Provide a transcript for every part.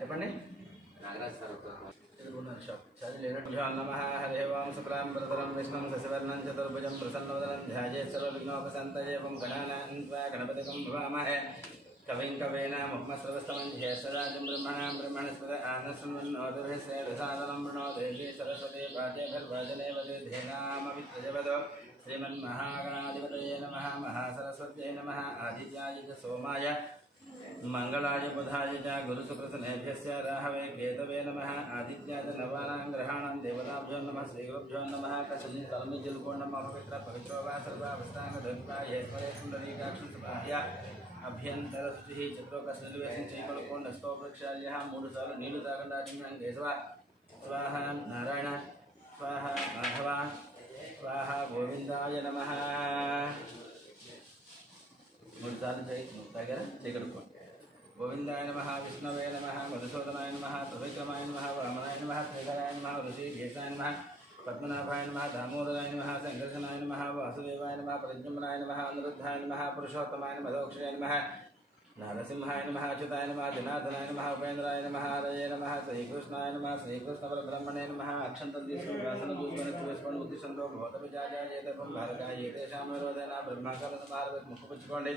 చెప్పండి. నాగరాజ్ సార్ नमः हरे ओं शुक्लां वरदं विष्णुं शशिवर्णं चतुर्भुजं प्रसन्नवदनं ध्यायेत् सर्वविघ्नोपशान्तये ओं गणानान्त्वा गणपतिं भवामहे कविं कवीनामुपमश्रवस्तमं ज्येष्ठराजं ब्रह्मणां ब्रह्मणस्पद आनशृण्वन्नोतिभिश्रेदसादनं वृणो देवी सरस्वती वाद्यभिर्वाजने वदेधेनामवित्रजवदो श्रीमन्महागणाधिपतये नमः महासरस्वत्यै नमः आदित्याय च सोमाय मंगलाय बुधाय च गुरुसुकृतनेभ्यस्य राहवे केतवे नमः आदित्याय नवानां ग्रहाणां देवताभ्यो नमः श्रीगुरुभ्यो नमः कशलिं कलमिजलपूर्णं पवित्र पवित्रो वा सर्वावस्थानधर्मायेश्वरे सुन्दरीकाक्षं सुबाह्य अभ्यन्तरस्थिः चित्रोकस्निर्वेशं चैकलकोण्डस्थो वृक्षाल्यः मूढसाल नीलुतागण्डाचिन्नं केशव स्वाहा नारायण स्वाहा माधव स्वाहा गोविंदाय नमः मूर्ताल चैकड़को गोविंदाय नमः विष्णवे नमः मधुसूदनाय नमः त्रिविक्रमाय नमः वामनाय नमः त्रिधराय नमः ऋषिकेशाय नमः पद्मनाभाय नमः दामोदराय नमः संकर्षणाय नमः वासुदेवाय नमः प्रद्युम्नाय नमः अनिरुद्धाय नमः पुरुषोत्तमाय नमः दक्षिणाय नमः नारसिंहाय नमः अच्युताय नमः जनार्दनाय नमः उपेन्द्राय नमः हरये नमः श्रीकृष्णाय नमः श्रीकृष्णपरब्रह्मणे नमः अक्षन्तुतिष्ठन्तो भवतविजायेतम भारतायेतेषां विरोधेन ब्रह्मकलसमारमुखपुच्చుకోండి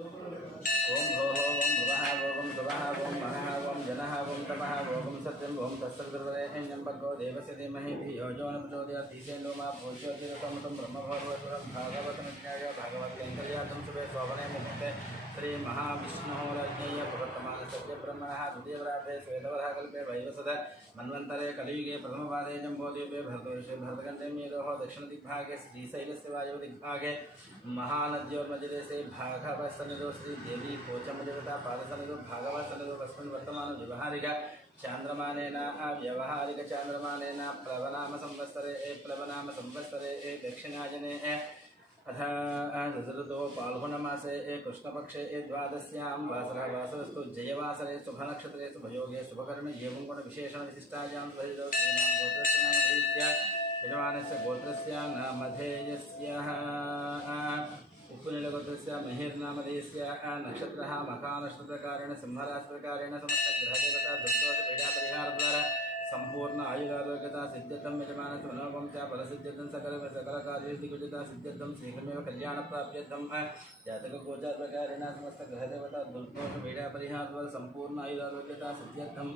ओम भोः ओम भुवः ओम सुवः ओम मनः ओम जनः ओम तपः ओम सत्यं ओम तत्सवितुर्वरेण्यं भर्गो देवस्य धीमहि धियो यो न प्रचोदयात् ईशेनो मा भूज्योतिरसमतं ब्रह्मभर्गवतं भागवतमित्याय भागवतैङ्कर्यातं शुभे शोभने मुहूर्ते श्री महाविष्णोरज्ञेय प्रवर्तमान सत्य ब्रह्मणः द्वितीयवरात्रे श्वेतवराहकल्पे वैवसद मन्वन्तरे कलियुगे प्रथमपादे जम्बोद्वीपे भरतवर्षे भरतखण्डे मेरोः दक्षिणदिग्भागे श्रीशैलस्य वायव्यदिग्भागे महानद्योर्मध्ये से भागवतसन्निधौ श्री देवी कोचमदेवता पादसन्निधौ भागवतसन्निधौ तस्मिन् वर्तमान व्यवहारिक चांद्रमानेन व्यवहारिक चांद्रमानेन प्लवनाम संवत्सरे दक्षिणायने अथ ऋतु फाल्गुनमासे कृष्णपक्षे द्वादश्यां वासरस्तु जयवासरे शुभनक्षत्रे शुभयोगे शुभकर्मे एवं गुणविशेषण विशिष्टायां यजमानस्य गोत्रस्य नामधेयस्य उप्पुनीलगोत्रस्य महिर्नामधेयस्य नक्षत्रः मखानक्षत्रकारेण सिंहराष्ट्रकारेण समस्तग्रहदेवता दुर्दोषपीडापरिहारद्वारा संपूर्ण आयुरारोग्यता सिद्ध्यर्थं यजमानस्य मनोभं च फलसिद्ध्यर्थं सकलकार्यसिद्धिकुजिता सिद्ध्यर्थं शीघ्रमेव कल्याणप्राप्त्यर्थं जातकगोचरप्रकारेण समस्तग्रहदेवता दुर्दोषपीडापरिहारद्वारा संपूर्ण आयुरारोग्यता सिद्ध्यर्थं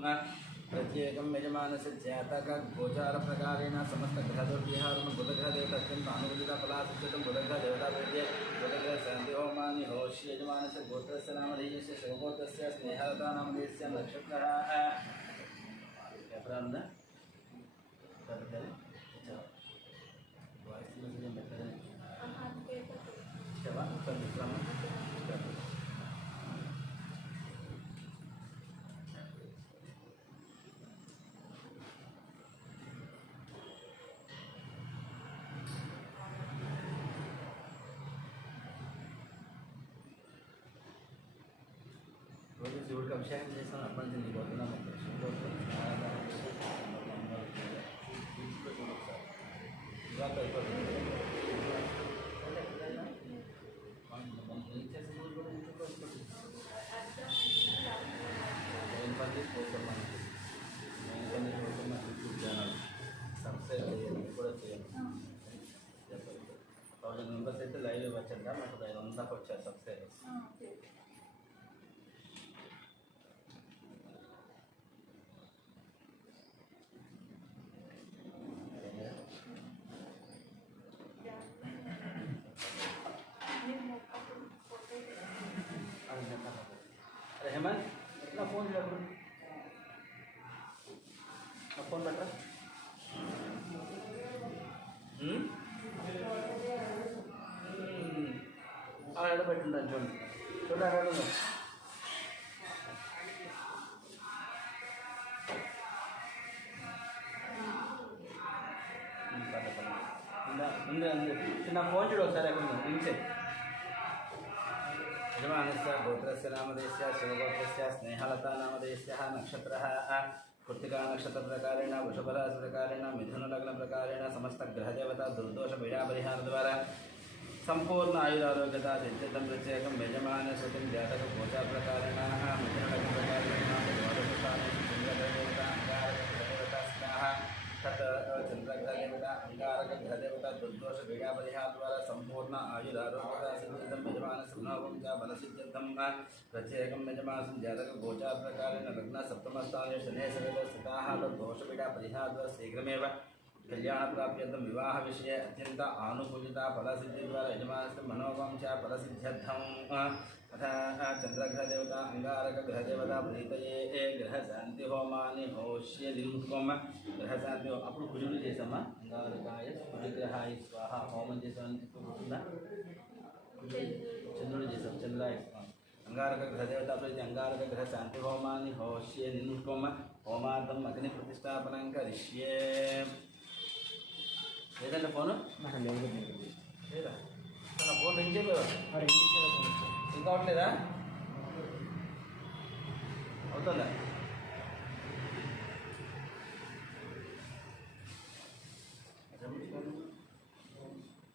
प्रत्येकं यजमानस्य जातकगोचारप्रकारेण समस्तग्रहदोषविहारं बुधग्रहदेवता अत्यन्त अनुकूलिता फलासिद्ध्यर्थं बुधग्रहदेवतावेद्ये बुधग्रहशान्तिहोमानि होष्य यजमानस्य गोत्रस्य नामधेयस्य शिवगोत्रस्य स्नेहलता नामधेयस्य नक्षत्रः अपराध वाइस में बेहतर है जवाब कर दूसरा शिवड़ का विषय जैसा अपन से निकलना सबसे థౌజండ్ మెంబర్స్ అయితే లైవ్ వచ్చాక నాకు 500 దాకా వచ్చారు సబ్స్క్రైబర్స్. अरे हेमंत इतना फोन ना फोन बैठा आड़ बैठा చూడండి చూడండి అక్కడ చిన్న ఫోన్ చూడు ఒకసారి అక్కడ నిలిచే यजमानस्य गोत्रस्य नामधेयस्य शिवगोत्रस्य स्नेहलता नामधेयस्य नक्षत्रः कृत्तिका नक्षत्रप्रकारेण वृषभराशिप्रकारेण मिथुनलग्नप्रकारेण समस्तग्रहदेवता दुर्दोषपीडापरिहारद्वारा संपूर्ण आयुरारोग्यता सिद्धितं प्रत्येकं यजमानश्रुतिं जातकगोचाप्रकारिणाः मिथुनलग्नप्रकारिणाः द्वादशस्थाने चन्द्रग्रहदेवता अंगारकग्रहदेवता स्नाः तत् चन्द्रग्रहदेवता अंगारकग्रहदेवता दुर्दोषपीडापरिहारद्वारा संपूर्ण आयुरारोग्यता सिद्धितं यजमानसम्भवं च बलसिद्ध्यर्थं प्रत्येकं यजमानं जातकगोचाप्रकारेण लग्नसप्तमस्थाने शनैः तद्दोषपीडापरिहारद्वारा शीघ्रमेव कल्याण प्राप्त्यर्थं विवाह विषय अत्यंत आनुकूलिता फलसिद्धि द्वारा यजमानस्य मनोवांछा फलसिद्ध्यर्थम् अथ चंद्रग्रहदेवता अंगारकग्रहदेवता प्रीतये ग्रहशांति होमानि होष्यलिंगम ग्रहशांति अప్పుడు పూజలు చేసామా అంగారకాయ కుజగ్రహాయ స్వాహ హోమం చేసామని గుర్తుందా చంద్రుడు చేసాం చంద్రాయ अंगारक ग्रहदेवता प्रति अंगारक ग्रह शांति होमानि होष्यलिंगम होमार्थम अग्नि प्रतिष्ठापनं करिष्ये ఏదంటే ఫోన్ లేదా నా ఫోన్ రింగ్ చేయలేవా ఇంకా అవట్లేదా అవుతుందా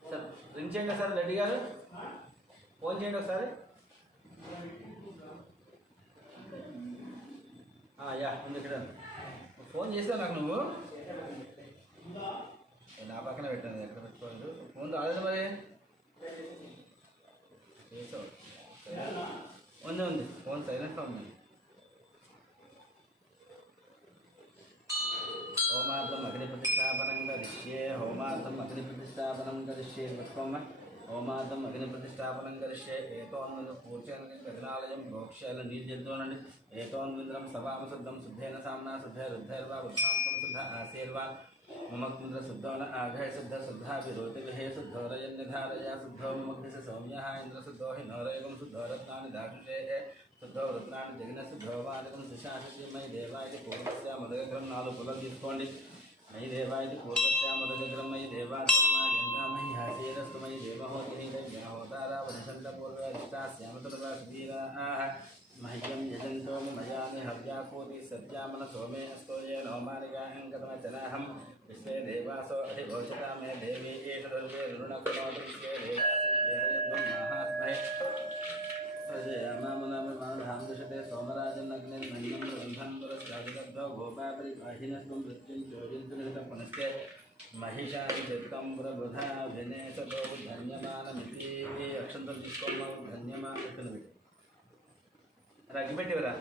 సార్ రింగ్ చేయండి సార్ రెడ్డి గారు ఫోన్ చేయండి ఒకసారి యా ఉంది ఇక్కడ ఫోన్ చేసావు నాకు నువ్వు నా పక్కన పెట్టాను ఎక్కడ పెట్టుకోలేదు ఫోన్ రాలేదు మరి చేసావు ఉంది ఉంది ఫోన్ సైలెంట్గా ఉంది హోమార్థం అగ్ని ప్రతిష్టాపనం కరిష్యే హోమార్థం అగ్ని ప్రతిష్టాపనం కరిష్యే పట్టుకోమ్మ హోమార్థం అగ్ని ప్రతిష్టాపనం కరిష్యే ఏతోన్విందం పూర్చైన గగనాలయం ప్రోక్ష్యాల నీర్జద్వనండి ఏతోన్వింద్రం సభామ శుద్ధం శుద్ధేన సామ్నా శుద్ధైరుద్ధైర్వా బుద్ధాంతం శుద్ధ ఆశీర్వా ममग्निन्द्र शुद्धो न आघय शुद्ध शुद्धा विरोतिभिः शुद्धोरयन्निधारया शुद्धो मग्निश सौम्यः इन्द्र शुद्धो हि नौरयुगं शुद्धो रत्नानि दाक्षुषेः शुद्धो रत्नानि जगिन शुद्धो वालिकं सुशासति मयि देवा इति पूर्वस्या मदगग्रं नालु पुलं తీసుకోండి मयि देवा इति पूर्वस्या मदगग्रं मयि देवात्मना मयि हासीरस्तु मयि देवहोतिः दैव्याहोतारा वदन्तपूर्वरिष्टास्यामतुर्वा सुधीराः मह्यं यजन्तो मयानि हव्यापूति सत्यामन सोमे स्तोये नवमानिकाहङ्कतमचनाहं विश्वे देवासो अधिभोषता मे देवी एष सर्वे ऋणकुनोतु विश्वे देवासि महास्महे प्रजयामामनामधान्दुषते सोमराजन्नग्निर्मन्यं रन्धन्वरस्यादिदग्धौ गोपापरिपाहिनस्त्वं मृत्युं चोदिन्तुनिहितपुनस्ते महिषानि चित्तं प्रबुधा विनेशतो धन्यमानमिति अक्षन्तं पुष्पं धन्यमानमिति रगिपेटिवरा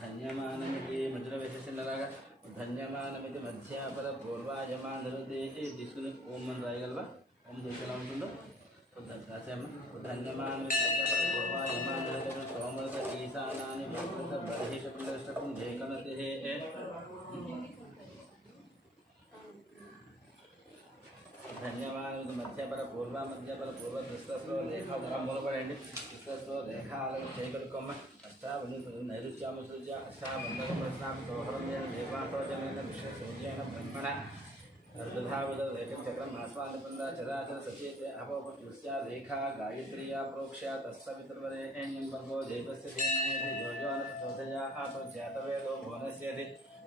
धन्यमानमिति मधुरविशेषणलागा धन्यमानमिति मध्यापर पूर्वायमानरुते తీసుకుని ఓం అని రాయగలవా ఓం చేసేలా ఉంటుందో రాసామా धन्यमानमिति मध्यापर पूर्वायमानरुते సోమరత ఈశానాని వికృత బర్హిష పుండష్టకం జయకనతే धन्यवाद मध्यपर पूर्व दृष्टस्व रेखा मूलपड़े दृष्टस्व रेखा चयकम अष्टावली नैरुच्यामुसृज्य अष्टाबंधकं प्रश्नाहरम देवासोजन विश्वसूर्येण ब्रह्मण अर्धधाविदरेखचक्रम आस्वादबंध चराचर सचेते अपोपस्या रेखा गायत्र्या प्रोक्ष्या तत्सवितुर्वरेण्यं भर्गो देवस्य धीमहि जोजोनशोधया जातवेदो भुवनस्य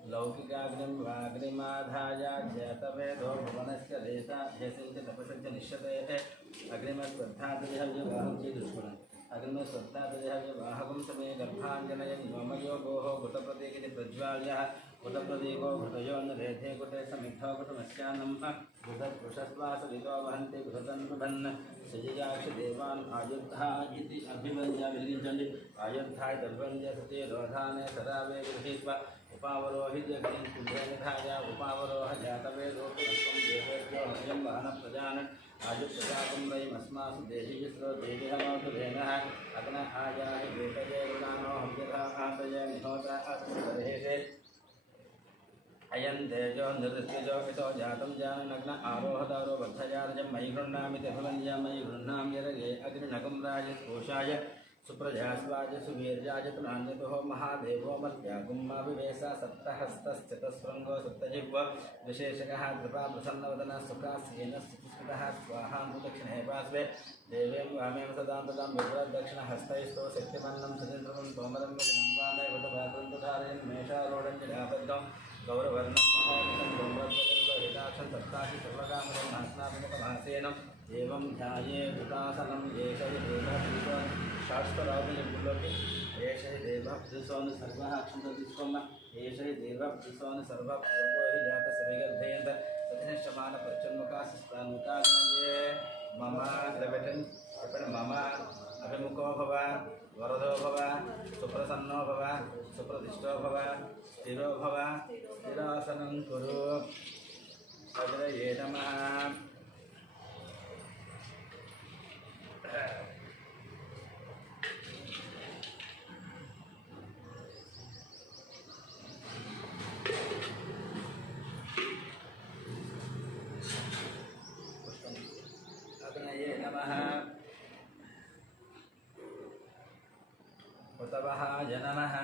लौकिकाग्निं वाग्निमाधाय जातवेदो भुवनस्य देशा ह्यसिञ्च तपसञ्च निश्यते अग्निमस्पर्धातविवाहं चेदुष्कुणम् अग्निमस्पर्धातविवाहकं समे गर्भाञ्जनयन् व्योमयो गोः घृतप्रतीकिति प्रज्वाल्यः घृतप्रतीको घृतयोन्नरेधे घृते समिद्धो घृतमस्यान्नं घृतपुरुषस्वासवितो वहन्ति घृतन्वभन् सजिजाक्षदेवान् आयुद्धा इति अभिवन्द्या विलिञ्चन्ति आयुद्धाय तद्वन्द्य सति रोधाने सरावे गृहीत्वा उपावरोहित्यग्निं कुम्भेनिधाय उपावरोह जातवेदोपनस्त्वं देवेभ्यो हर्यं वहनप्रजान् आयुप्रजातं वयमस्मासु देहिस्रो देविहमोतु धेनः अग्न आयाहि वेतये गुणानो हव्यथा आतये निहोता अस्मरेषे अयं तेजो नृत्यजो यतो जातं जाननग्न आरोहदारो बद्धजार्जं मयि गृह्णामि भवन्या मयि गृह्णामि यरगे अग्निनगं राजस्कोशाय सुप्रजास्वाज सुवीर्याज तुनान्यतुः महादेवो मर्त्यागुम्माविवेशा सप्तहस्तश्चतुस्रङ्गो सप्तजिह्व विशेषकः कृपा प्रसन्नवदनः सुखास्येन स्थितिस्मृतः स्वाहान्तु दक्षिणे पार्श्वे देवीं वामें सदां तदां विप्रदक्षिणहस्तैस्तो शक्तिमन्नं सचन्द्रमं तोमरं वामे वटभातं धारयन् मेषारूढं जलाबद्धं गौरवर्णं महोदयं डोम्रध्वजं सप्ताहि सर्वकामदं नास्नात्मकभासेन एवं ध्याये भूतासनं एष हि देवः शास्त्रराजुलिपुल्लोके एष हि देवः पुरुषोन् सर्वः अक्षन्तः తీసుకోమ్మ एष हि देवः पुरुषोन् सर्वः पूर्वो हि जातसविगर्भयन्त तदनिष्टमानपरिचन्मुखास्तान्मुखाग्नये मम द्रविटन् मम अभिमुखो भव वरदो भव सुप्रसन्नो भव सुप्रतिष्ठो भव स्थिरो भव स्थिरासनं कुरु अग्रये नमः अग्नये नमः हुतवहाय नमः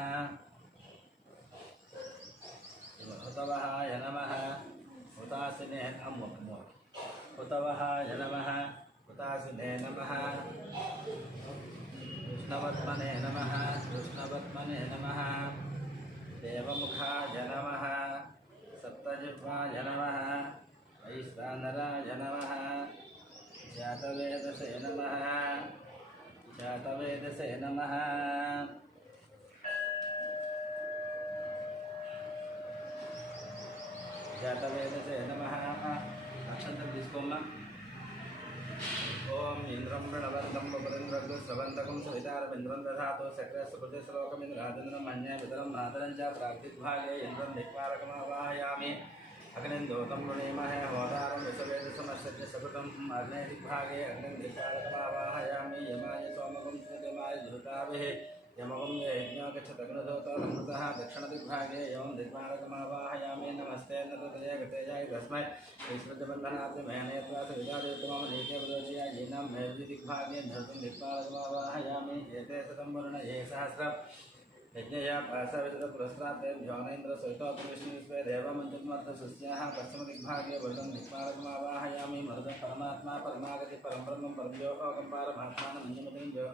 हुतवहाय नमः हुतासिने हुतवहाय नमः हुतासिने नमः कृष्णवत्मने नमः कृष्णवत्मने नमः देवमुखाय नमः सप्तजिह्वाय नमः वैश्वानराय नमः जातवेदसे नमः जातवेदसे नमः जातवेदसे नमः अक्षंतं తీసుకోమ్మా ओम इंद्रं प्रणवन्तं वपुरेन्द्रं स्रवन्तकं सवितारमिन्द्रं दधातु सक्रेसुकृते श्लोकमिन्द्रादिन्द्रं मन्ये पितरं मातरं च प्राक्तिभागे इन्द्रं दिक्पालकमावाहयामि अग्निन्दोतं वृणीमहे होतारं विश्ववेदसमस्य सकृतं अग्नेदिग्भागे अग्निदिक्पालकमावाहयामि यमाय सोमकं यमाय धूताभिः यमकं यज्ञो गच्छतग्नधूतमृतः दक्षिणदिग्भागे एवं दिक्पालकमावाहयामि नमस्ते नततये गतेयाय तस्मै विश्वजबन्धनाब्धमेनयत्वा सवितादेवतमं नीत्यवदोजया येनां मेरुदिग्भागे नृतं दिक्पालकमावाहयामि एते शतं वरुण ये सहस्रम् यज्ञया पाशविदपुरस्त्रातेभ्योनेन्द्र सवितोपविष्णुस्वे देवमञ्जुन्मर्थसस्याः पश्चिमदिग्भागे वरुणं दिक्पालकमावाहयामि मरुदं परमात्मा परमागति परं ब्रह्मं परमयोगं पारमात्मानं मञ्जुमतिं जो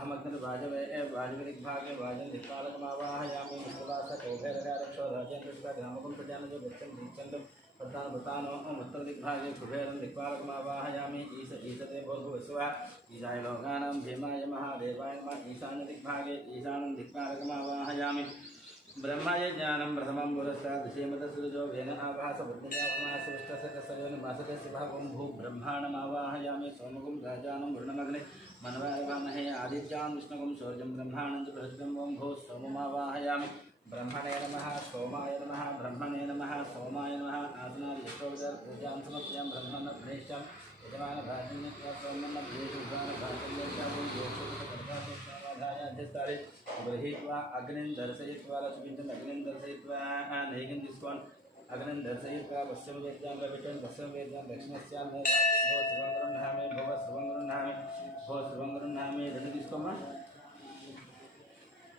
अहमग्निर्वाजवे वाजविदिग्भागे वाजं दिक्पालकमावाहयामि मुस्तुलासकौभैरगारक्षोराजेन्द्रस्वधामकं प्रजानजो गच्छन् दीक्षन्तं प्रधानभूतानो उत्तरदिग्भागे कुबेरं दिक्पालकमावाहयामि ईशते भूर्भुवस्वः ईशाय लोकानां भीमाय महादेवाय नमः ईशान्यदिग्भागे ईशानं दिक्पालकमावाहयामि ब्रह्माय ज्ञानं प्रथमं पुरस्तात् श्रीमतसृजो वेन आभासबुद्धिजापमासुष्टसकसयोनिमासते शिभावं भूब्रह्माणमावाहयामि सोमगुं राजानं वरुणमग्ने मनवारवामहे आदित्यान् विष्णुगुं शौर्यं ब्रह्माणं च बृहस्पतिं वं भूः सोममावाहयामि ब्रह्मणे नमः सोमाय नमः ब्रह्मणे नमः सोमाय नमः आसनादिष्टोपचारपूजां समर्पयामि ब्रह्मण प्रणेष्यां यजमानभाग्यं गृहीत्वा अग्निं दर्शयित्वा लक्ष्मीं अग्निं दर्शयित्वा नैगं तीసుకోండి अग्निं दर्शयित्वा पश्चिमवेद्यां प्रविशन् पश्चिमवेद्यां दक्षिणस्यां भो श्रुवङ्गृह्णामि भव श्रुवङ्गृह्णामि भो श्रुवङ्गृह्णामि రెండు తీసుకోమా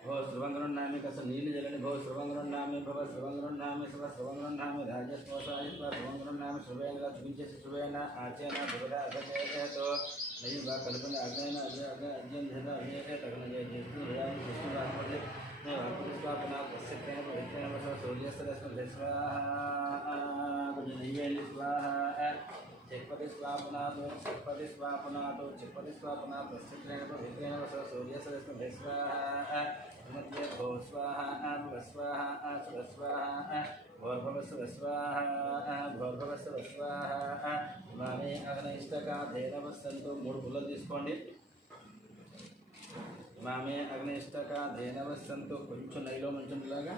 भो श्रुवङ्गृह्णामि कस नील जलनि भो श्रुवङ्गृह्णामि भव श्रुवङ्गृह्णामि शिव श्रुवङ्गृह्णामि राजस्पोषायित्वा श्रुवङ्गृह्णामि श्रुवेण चुकिञ्चसि श्रुवेण आचेन भगवता अगचेतो नैव कल्पना अग्नेन अग्नेन धन अग्नेय तग्नये जिष्णु हृदयं विष्णुरात्मजे नैवाकुस्वापना पश्यतेन पवित्रेण वस सूर्यस्तरस्मृते स्वाहा कुजनैवेन स्वाहा चिक्पति स्वापनातो चिक्पति स्वापनातो चिक्पति स्वापनातो पश्यतेन पवित्रेण वस सूर्यस्तरस्मृते स्वाहा मध्ये भो स्वाहा स्वाहा स्वाहा भोर्भवस्व स्वाहा भोर्भवस्व स्वाहा इमामे अग्निष्टका धेनवस्सन्तु మూడు పుల్లలు తీసుకోండి इमामे अग्निष्टका धेनवस्सन्तु కొంచెం నెయ్యిలో ముంచులాగా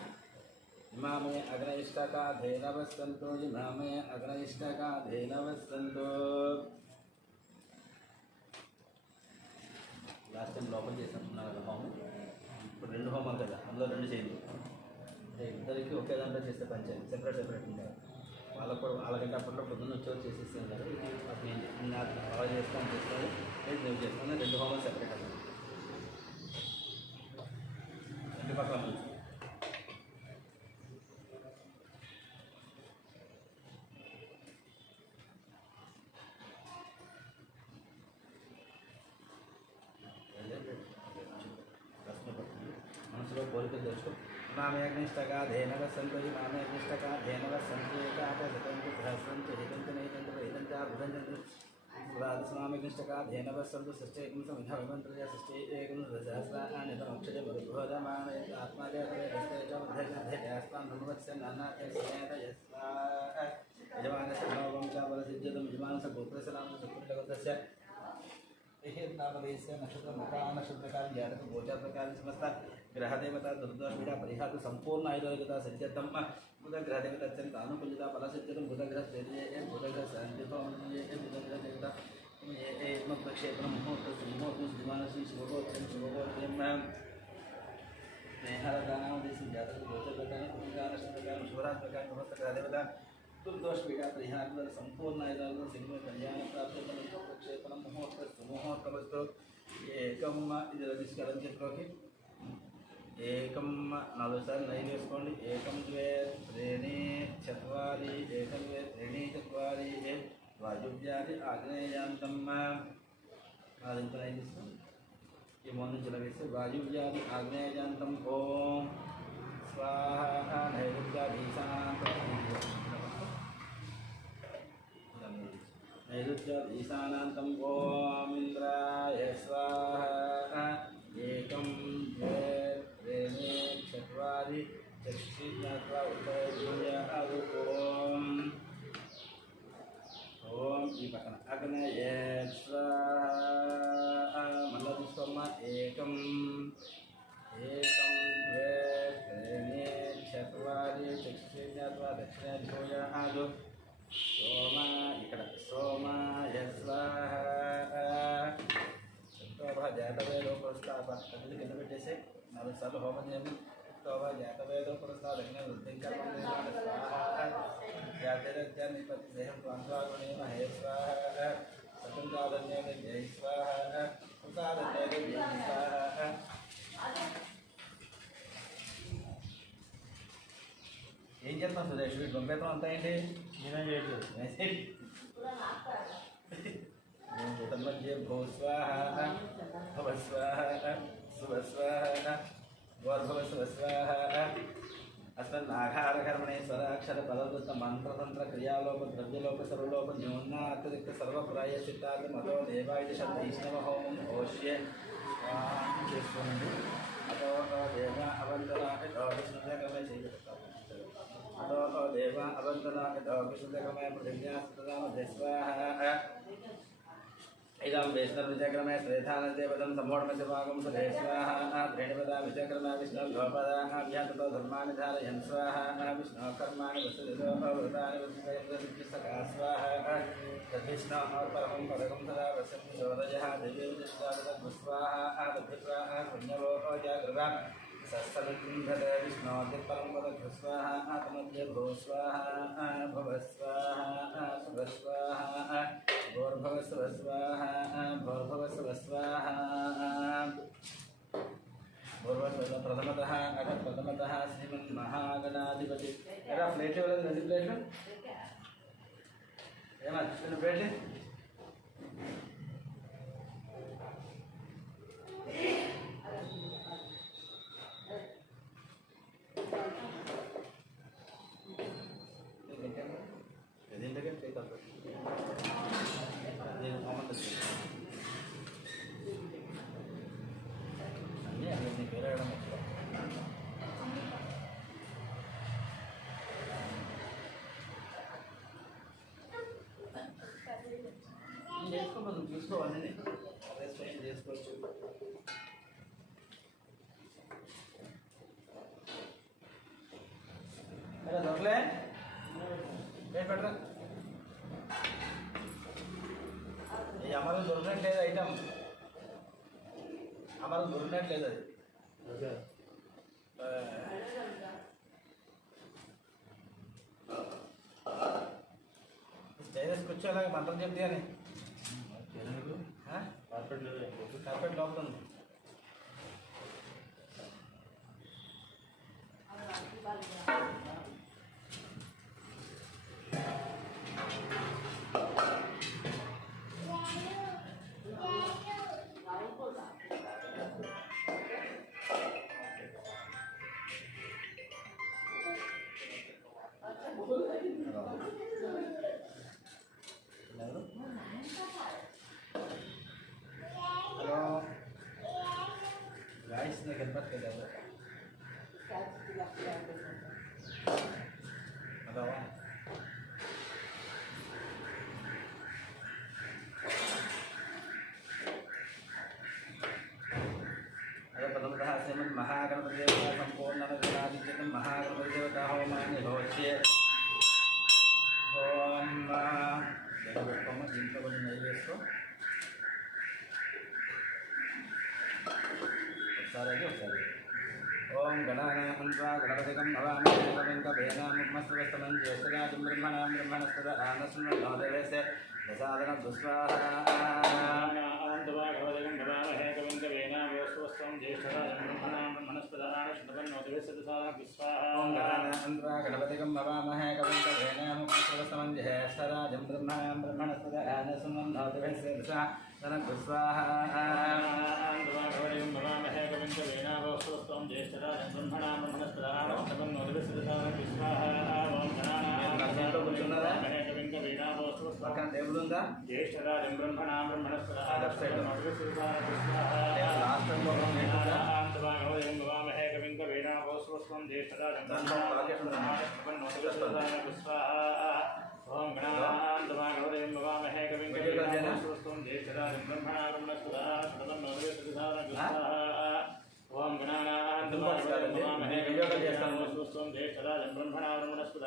इमामे अग्निष्टका धेनवस्सन्तु इमामे अग्निष्टका धेनवस्सन्तु లాస్ట్ టైం లోపల చేసినట్టున్నారు కదా హోమం ఇప్పుడు రెండు హోమాలు కదా అందులో రెండు చేయండి అంటే ఇద్దరికి ఒకే దాంట్లో చేస్తే పంచాయతీ సెపరేట్ ఉంటారు వాళ్ళకు కూడా వాళ్ళకంటే అప్పట్లో పొద్దున్న వచ్చి చేసేసి ఉన్నారు అప్పుడు నేను నాకు అలా చేస్తాను చేస్తాను లేదు నేను చేస్తాను రెండు హోమాలు సెపరేట్ అవ్వాలి రెండు పక్కల మంచి మనసులో కోరికలు తెచ్చుకో इमामेऽग्निष्टका धेनवः सन्तु इमामेऽग्निष्टका धेनवः सन्तु एकादशतं च सहस्रं च हितं च नैतं च वैतं च बुधं च द्वादशमामेऽग्निष्टका धेनवः सन्तु षष्ठेकं समिधमन्त्रय षष्ठे एकं सहस्राण्यतमक्षय मरुभोधमानय आत्मादेवस्ते च मध्यस्तां धनुवत्स्य नानाथे समेतयस्वा यजमानस्य नवं च बलसिद्ध्यतं यजमानस्य गोत्रस्य नाम चतुर्लगतस्य नामदेस्य नक्षत्र नक्षत्रकाल जातक गोचार प्रकार समस्त ग्रहदेवता दुर्दोषपीड़ा परिहार संपूर्ण आयुर्वेदता सज्जतम बुध ग्रहदेवता अत्यंत अनुकूलता फलसिद्धम बुधग्रह बुधग्रह संयुतम बुधग्रह देवता ये प्रक्षेपण मुहूर्त मुहूर्त दिवानसी शुभगोत्रम शुभगोत्रम स्नेहरदानादेश जातक गोचार प्रकार नक्षत्रकाल शुभराज प्रकार समस्त ग्रहदेवता दुर्दोषपीड़ा परिहार संपूर्ण आयुर्वेद सिंह कल्याण प्राप्त प्रक्षेपण मुहूर्त मुहूर्तवस्तु एकम ఇది తీసుకెళ్ళని చెప్పి ఏకం 4 సార్లు నైన్ వేసుకోండి ఏకం ద్వే త్రీణి చత్వారి ఏకం ద్వే త్రీణి చత్వారి వాయువ్యాది ఆగ్నేయాంతం అది ఇంకా నైన్ తీసుకోండి ఈ ముందు నుంచి ఇలా వేస్తే వాయువ్యాది ఆగ్నేయాంతం ఓం స్వాహ నైరుత్యాధీశానాంతం ईशानान्तं ओम इंद्राय स्वाहा एकं द्वे त्रीणि चत्वारि चक्षुषी ज्ञात्वा उत्तरदिव्य ओम ओम ఈ పక్కన అగ్నయే స్వాహా మళ్ళా చూసుకోమ్మ ఏకం ఏకం ద్వే త్రీణి చత్వారి చక్షుషీ జ్ఞాత్వా దక్షిణదివ్య सोम इकड़ सोमाय स्वाहा जातवेदोपस्ताप कदली किंद పెట్టేసి 4 సార్లు హోమం చేయండి తోవా జాతవేదోపస్తా దక్షిణ వృద్ధింకర్మం నిర్మాణ స్వాహా జాతరజ్ఞానిపతి దేహం ప్రాంతాగుణే మహే స్వాహా సకుందాదన్యే జై స్వాహా సుతాదన్యే జై స్వాహా ఏం చేస్తాం సురేష్ వీడు పంపేతం అంతా ఏంటి నేనేం చేయట్లేదు మధ్య భూస్వాహ భవస్వాహ శుభస్వాహ గోర్భవ శుభస్వాహ अस्मन्नाघारकर्मणे स्वराक्षर पदवृत्त मंत्रतंत्र क्रियालोप द्रव्यलोप सर्वलोप न्यूना अतिरिक्त सर्वप्रायश्चित्तात् मतो देवाय शब्दैष्णव होमं घोष्ये अतो देव अवन्तरा विष्णुदेवमे अतो देव अवन्तरा विष्णुदेवमे प्रतिज्ञा सततामध्ये स्वाहा इदं वैष्णवविचक्रमे श्रेधानदेवतं सम्मोढमध्यभागं सुरेश्वाहा त्रीणिपदा विचक्रमे विष्णुर्गोपदाभ्याततो धर्माणि धारयन् स्वाहा विष्णोः कर्माणि वसुदेवव्रतानि वसुदेवसका स्वाहा तद्विष्णोः परमं पदकं सदा वसन् शोदयः दिव्यविशिष्टादस्वाहा तद्विश्वाहा पुण्यवो जागृता सस्तनुन्धते विष्णोर्दिक्परं पदकृस्वाहा आत्मध्ये भूस्वाहा भवस्वाहा सुभस्वाहा भोर्भवस्वस्वाहा भोर्भवस्वस्वाहा प्रथमतः अगर प्रथमतः श्रीमन्महागणाधिपति एरा प्लेट वाला नदी प्लेट में ये मत चलो बैठे చూసుకోవాలి రెస్ట్రిక్షన్ చేసుకోవచ్చు దొరకలే పెట్టరా ఈ అమలు దొరకట్లేదు ఐటమ్ అమలు దొరకట్లేదు అది స్టైరస్ కూర్చోలాగా మంత్రం చెప్తే అని కార్పెట్ లోపల ఉంది dapat ke dalam. Ada apa? ada pertama hasil Mahaganapati देवता संपूर्ण नवग्रहादित्य महागणपति देवता होमानि भवत्ये ओम देवोत्तम जिनको बन नैवेद्य सारे ओम गणानान्त्वा गणपतिकं भवामि कविं मुग्मस्तवस्तमं ज्येष्ठराजं ब्रह्मणां ब्रह्मणस्पद आनस्मन्नोदेवस्य दशादन दुस्वाहा गणानान्त्वा गणपतिकं भवामहे कविं कवीनामोऽस्वस्तं ज्येष्ठराजं ब्रह्मणां ब्रह्मणस्पद आनस्मन्नोदेवस्य दशादन दुस्वाहा ओम गणानान्त्वा गणपतिकं भवामहे कविं कवीनामोऽस्वस्तं ज्येष्ठराजं ब्रह्मणां ब्रह्मणस्पद आनस्मन्नोदेवस्य दशादन दुस्वाहा गणपतिकं भवामहे कविं कवीनामोऽस्वस्तं ज्येष्ठराजं ब्रह्मणां ब्रह्मणस्पद आनस्मन्नोदेवस्य दशादन दुस्वाहा ओम गणानान्त्वा कविं कवीनामोऽस्वस्तं పక్కన టేబుల్ ఉందా జ్యేష్ఠరాజం బ్రహ్మణాం బ్రహ్మణస్పద భవామహే కవిం కవీనామోऽస్వస్తం జ్యేష్ఠరాజం ఓం గణానాన్త్వా గణపతిం భవామహే కవిం కవీనామోऽస్వస్తం జ్యేష్ఠరాజం బ్రహ్మణాం బ్రహ్మణస్పద ఓం గణానాన్త్వా గణపతిం భవామహే కవిం కవీనామోऽస్వస్తం జ్యేష్ఠరాజం బ్రహ్మణాం బ్రహ్మణస్పద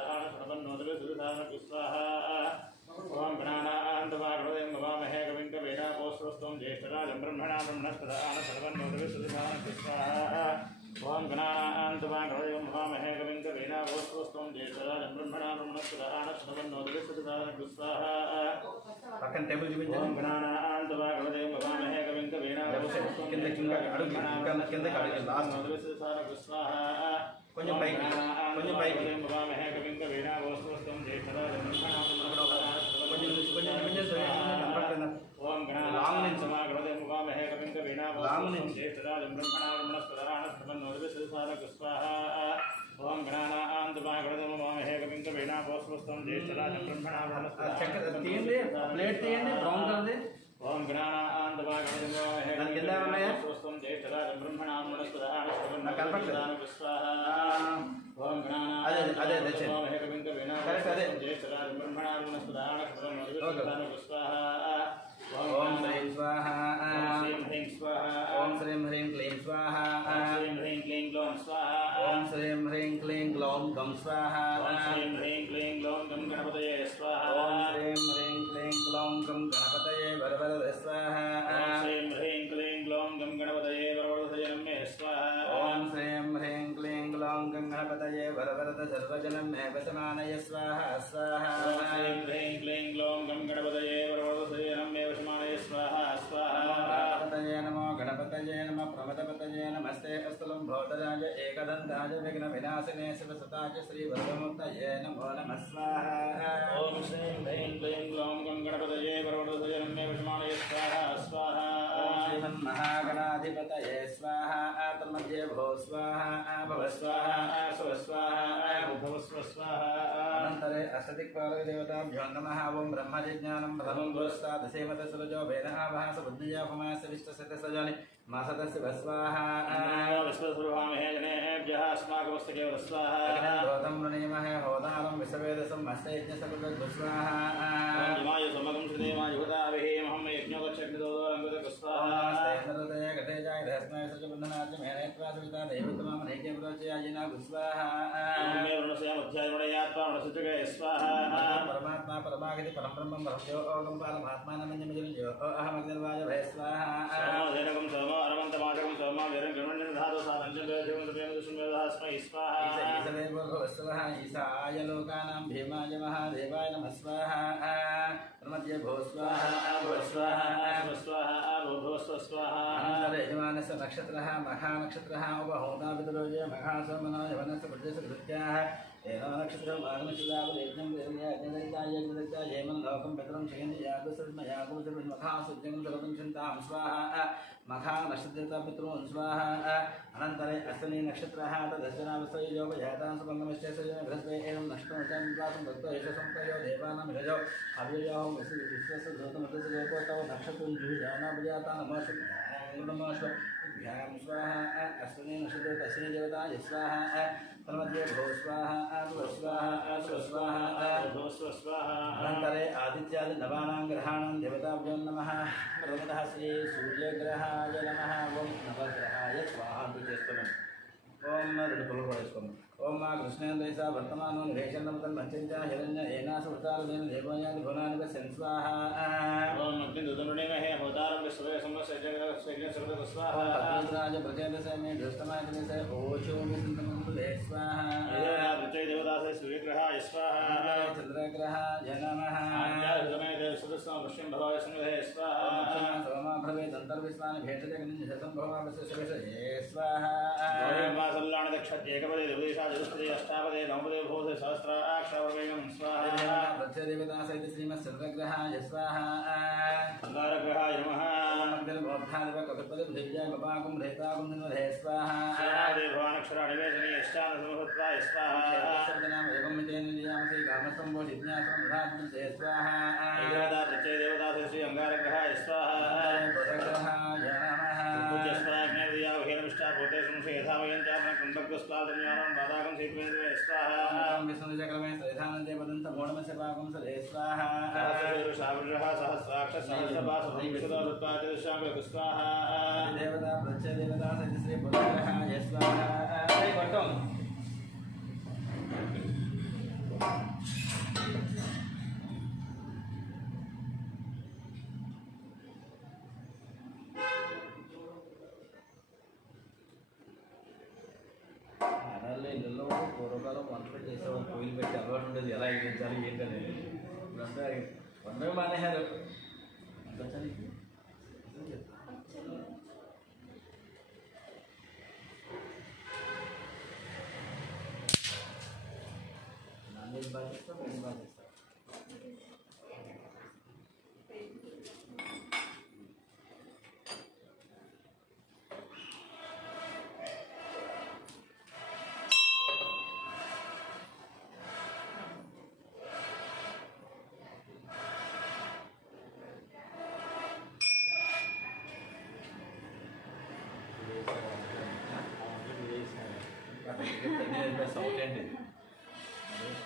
ओम गणानान्त्वा गणपतिं भवामहे कविं कवीनामोऽस्वस्तं ज्येष्ठराजं ब्रह्मणां ब्रह्मणस्पद आनशर्वन्नोदविसुधानकृत्स्वाहा ओम गणानान्त्वा गणपतिं भवामहे कविं कवीनामोऽस्वस्तं ज्येष्ठराजं ब्रह्मणां ब्रह्मणस्पद आनशर्वन्नोदविसुधानकृत्स्वाहा పక్కన టేబుల్ చూపించండి ఓం గణానాన్త్వా గణపతిం భవామహే కవిం కవీనామోऽస్వస్తం కిందకి లాస్ట్ నోదవిసుధానకృత్స్వాహా కొంచెం పైకి భవామహే కవిం కవీనామోऽస్వస్తం జ్యేష్ఠరాజం బ్రహ్మణాం ఓం గణానాన్త్వా గణపతిం భవామహే కవిం కవీనామోऽస్వస్తం జ్యేష్ఠరాజం బ్రహ్మణాం బ్రహ్మణస్పద ఆనశర్వన్నోదవిసుధానకృత్స్వాహా ఓం గణానాన్త్వా గణపతిం భవామహే కవిం కవీనామోऽస్వస్తం జ్యేష్ఠరాజం బ్రహ్మణాం బ్రహ్మణస్పద ప్లేట్ తీయండి బ్రౌన్ కలర్ది ఓం గణానాన్త్వా గణపతిం భవామహే కవిం జ్యేష్ఠరాజం బ్రహ్మణాం బ్రహ్మణస్పద ఆనశర్వన్నోదవిసుధానకృత్స్వాహా ఓం గణానాన్త్వా భవామహే కవిం కవీనామోऽస్వస్తం జ్యేష్ఠరాజం బ్రహ్మణాం బ్రహ్మణస్పద ఆనశర్వన్నోదవిసుధానకృత్స్వాహా ఓం శ్రీం స్వాహా ఓం హ్రీం స్వాహా ఓం శ్రీం హ్రీం క్లీం స్వాహా ఓం శ్రీం హ్రీం క్లీం గ్లౌం స్వాహా ఓం శ్రీం హ్రీం క్లీం గ్లౌం గం స్వాహా ఓం శ్రీం హ్రీం క్లీం గ్లౌం గం గణపతయే స్వాహా ఓం శ్రీం హ్రీం క్లీం గ్లౌం గం గణపతయే వరవరద స్వాహా ఓం శ్రీం హ్రీం క్లీం గ్లౌం గం గణపతయే వరవరద మే స్వాహా ఓం శ్రీం హ్రీం క్లీం గ్లౌం గం గణపతయే వరవరద సర్వజనం మే వశమానయ స్వాహా స్వాహా ఓం శ్రీం హ్రీం క్లీం గ్లౌం గం గణపతయే వరవరద మే వశమానయ స్వాహా స్వాహా గణపతయే నమో గణపతయే నమః ప్రమదపతయే నమస్తే అస్తులం భౌతరాజ ఏకదంతాజ విఘ్న వినాశినే శివసుతాజ శ్రీ వరదముక్తయే నమో నమః స్వాహా ఓం శ్రీం హ్రీం క్లీం గ్లౌం గం గణపతయే వరవరద మే వశమానయ స్వాహా స్వాహా ఓం మహాగణాధిపతయే స్వాహా తన్మధ్యే భో స్వాహా భవ స్వాహా స్వ స్వాహా భవ స్వ స్వాహా అనంతరే అష్టదిక్పాలక దేవతాభ్యో నమః ఓం బ్రహ్మజిజ్ఞానం ప్రథమం పురస్తాద్ సేమత సురజో వేద ఆవహ సబుద్ధియా భమాస విష్టసత సజాని మాసతస్య వస్వాహా విశ్వస్వరూపామహే జనేభ్యః అస్మాకమస్తకే వస్వాహా గోతం ప్రణీమహే హోదారం విశ్వవేదసం మస్తయజ్ఞ సకృత్ వస్వాహా హిమాయ సమగం శ్రీదేవాయ యువతాభిః మహం యజ్ఞోపచక్రిదోదరంగత వస్వాహా స్తేంద్రదయ గతేజాయ రస్మయ సజబంధనాచ మేనేత్వా సవితా దైవతమామ నైకే ప్రోచయాజినా వస్వాహా మే వృణస్య మధ్యాయవడయాత్వా వృణసుజగే స్వాహా పరమాత్మా పరమాగతి పరబ్రహ్మం పరమో ఓం పారమాత్మానమన్యమజలిజో అహమగ్నిర్వాయ భయ స్వాహా సోమోదనకం సోమో అరవంతమాటకం సోమో వీరం గణ్యం ధాతో సారంజంగేమస్మై స్వాహా ఈశదేవో భవస్వాహా ఈశాయ లోకానాం భీమాయ మహాదేవాయ నమః స్వాహా ప్రమధ్యే భో స్వాహా భవ స్వాహా భవ స్వాహా భవ స్వాహా అనంతరే యజమానస్య నక్షత్రః మహానక్షత్రః ఉపహోదాపితరోజే మహాసోమనాయ వనస్య ప్రజస్య కృత్యాః ఏనో నక్షత్రం వాగనశిలావలేజ్ఞం వేదయాజ్ఞదత్తాయేమం లోకం పితరం క్షయంతి యాగసృజ్మ యాగోజరున్ మఖాసుజ్ఞం సర్వం చింతాం స్వాహా మఖా నక్షత్రతా పితॄన్ స్వాహా అనంతరే అశ్వనీ నక్షత్రః తదశ్వనావస్థయోపజాతాం సుబంగమశ్చేసయో బృహస్పతి ఏవం నష్టం ప్రాసం భక్తో యశసంతయో దేవానాం యజో అవ్యయో విశ్వస్య ధూతమతస్య లోకోతవ నక్షత్రం జుజానాపజాతా నమోషు भ्यां स्वाहा अश्विनी नक्षत्रे तस्मै देवताय स्वाहा तन्मध्ये भो स्वाहा स्वाहा अनन्तरे आदित्यादि नवानां ग्रहाणां देवताभ्यो नमः प्रथमतः श्री सूर्यग्रहाय नमः ओं नवग्रहाय स्वाहा ओम ओम माँ कृष्णेन्द्र वर्तमान निवेशनमतन पंचंचा हिरण्य एनास उतारदेन देवयानि भुवनानि स्वाहा ओम मग्निदुदनुने महे अवतारं विश्वे समस्त स्वाहा राज प्रचेत से में दुष्टमाय से ओशो विसंतमं स्वाहा प्रचय देवदास सूर्यग्रहाय स्वाहा चंद्रग्रहाय नमः आज्ञाधमे देवसुदस्वाम विष्णु भवाय संघे स्वाहा सोमा भवे दंतर्विश्वानि भेषते गणितं भवावस्य सुवेशे स्वाहा कल्याण दक्षत एकपदे देवदेशा चतुष्पदे अष्टापदे नवपदे भूते सहस्राक्षरवेणं स्वाहा प्रत्यय देवता सहित श्रीमत् सर्वग्रहाय स्वाहा अंगारग्रहाय नमः मंगलबोधादिव कपिपदे भुजय कपाकुं रेताकुं निवधे स्वाहा देवानक्षराणि वेदनी अष्टान समहत्वाय स्वाहा सर्वनाम एवं मितेन नियामसे कामसंभो जिज्ञासं प्रधानसे स्वाहा देवता प्रत्यय देवता श्री अंगारग्रहाय स्वाहा प्रग्रहाय नमः पूज्य स्वाहा दिया वहेनमिष्टा भूते संशय यथावयं चापन कुंभकस्वादन्यानं बाधाकं सीत्वेन्द्र स्वाहा विष्णुचक्रमे श्रीधानन्दे वदन्त मोणमस्य पाकं सदे स्वाहा सहस्रशावृषः सहस्राक्ष सहस्रपाशं विशुद्धरुत्पादशांग स्वाहा देवता प्रत्यय देवता सहित श्री पुत्रग्रहाय स्वाहा जय कोटम ఇళ్ళలో పూర్వకాలం వంటలు చేసేవాళ్ళు పొయ్యిలు పెట్టి అలవాటు ఉండేది ఎలా ఎగించాలి ఏంటని ఇప్పుడంతా వండమే మానేశారు నాన్ వెజ్ బాగా చేస్తాం వెజ్ బాగా చేస్తాం సౌత్ అండి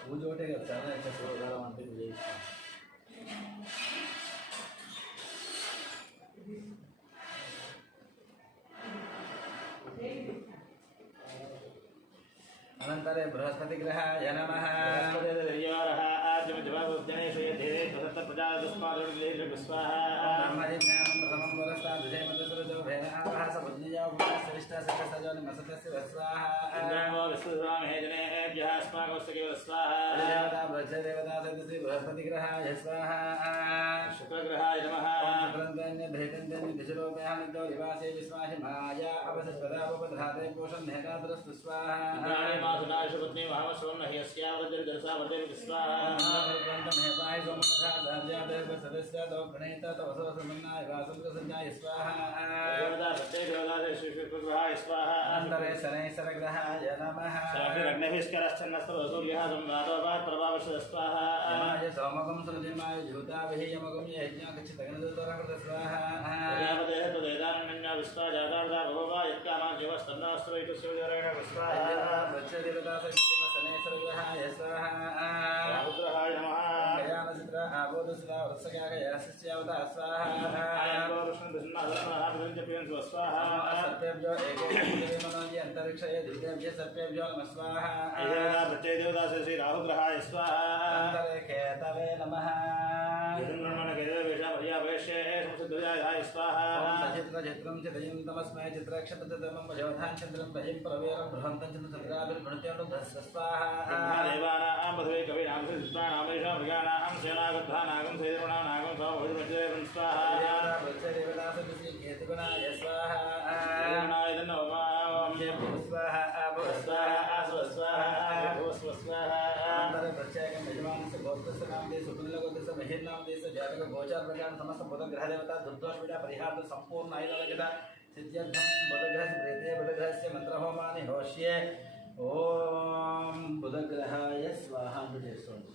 పూజ ఒకటే కదా చాలా సోదరం అంటే చేస్తాం अनन्तरे बृहस्पतिग्रहाय नमः बृहस्पतिग्रहाय स्वाहा शुक्रग्रहाय नमः निवासे विश्वासी माया अवसस्पदापधाते पोषण नेताद्रस्तु स्वाहा सुनाशपत्नी महामस्वं नह्यस्यावृद्धिर्दर्शा वर्धेति स्वाहा ग्रन्थमेवाय सोमप्रसादार्यादेव सदस्यातो प्रणेता तवसो समन्नाय वासुन्द्रसञ्जाय स्वाहा देवता प्रत्येकदेवताय श्रीकृष्णग्रहाय स्वाहा अन्तरे शनैश्वरग्रहाय नमः शान्तिरग्निभिष्करश्चन्नस्तवसूर्यः संवादोपात् प्रभावस्य स्वाहा यमाय सोमकं सृजिमाय ज्योताभिः यमकं यज्ञाकच्छितगणदूतरकृत स्वाहा प्रजापतेः तदेदानन्या विश्वा जातार्दा भववा यत्कामा जीवस्तन्नास्त्रैकस्योजरेण स्वाहा प्रत्यदेवता शनैश्वरग्रहाय स्वाहा रुद्रहाय नमः गयानचित्र आबोधसुरा वत्सगागयास्यावता स्वाहा स्वाहा सर्पेभ्यो एकेभ्यो अंतरिक्षये दिव्येभ्य सर्पेभ्यो नमः स्वाहा प्रत्यदेवता श्री राहुग्रहाय स्वाहा अंतरे केतवे नमः चित्रं चित्रयं तमस्मै चित्रक्षत्रतमं वजवधान् चन्द्रं भयं प्रवेरं बृहन्तं चन्द्रचन्द्राभिर्भृत्योऽनुधस्य स्वाहा देवानां पदवे कवीनां सिद्धानामेषां मृगाणां सेनागद्धानागं सेतॄणानागं स्वाभुजमध्येवं स्वाहा देवता केतुगुणाय स्वाहा गुणाय नमः स्वाहा स्वाहा स्वाहा प्रत्येकं यजमानस्य गोत्रस्य नामदे सुपुल्लगोत्रस्य महिर्नामदेस्य जातक गोचार प्रकार समस्त बुधग्रह देवता दुर्दोषपीडा परिहार संपूर्ण आयुर्वेद सिद्ध्यर्थं बुधग्रहस्य प्रेते बुधग्रहस्य मंत्रहोमानि होष्ये ओम बुधग्रहाय स्वाहा చేస్తుంది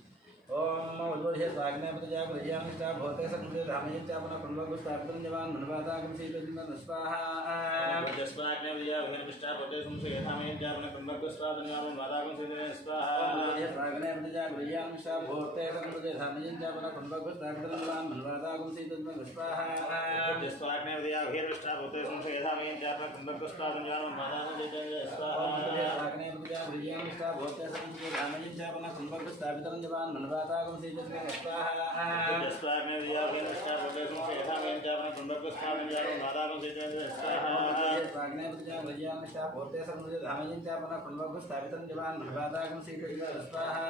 ओम उद्बोध्य स्वाग्ने प्रजा प्रज्ञानिष्ठा भवते सकृते धामयित्यापन कुण्डगुस्तापितं जवान् मन्वादागं सीतोजिनं स्वाहा स्वाग्ने प्रजा भवते भवते संशय धामयित्यापन कुण्डगुस्तापितं जवान् मन्वादागं सीतोजिनं स्वाहा उद्बोध्य स्वाग्ने प्रजा प्रज्ञानिष्ठा भवते सकृते धामयित्यापन कुण्डगुस्तापितं जवान् मन्वादागं सीतोजिनं स्वाहा स्वाग्ने प्रजा भवते संशय धामयित्यापन कुण्डगुस्तापितं जवान् मन्वादागं सीतोजिनं स्वाहा स्वाग्ने प्रजा प्रज्ञानिष्ठा भवते सकृते धामयित्यापन कुण्डगुस्तापितं जवान् मन्वादागं सीतोजिनं स्वाहा स्वाग्ने प्रजा भवते संशय धामयित्यापन कुण्डगुस्तापितं जवान् मन्वादागं सीतोजिनं स्वाहा स्वाग्ने प्रजा प्रज्ञानिष्ठा भवते सकृते धामयित्यापन कुण्डगुस्तापितं जवान् मन्वादागं सीतोजिनं स्वाहा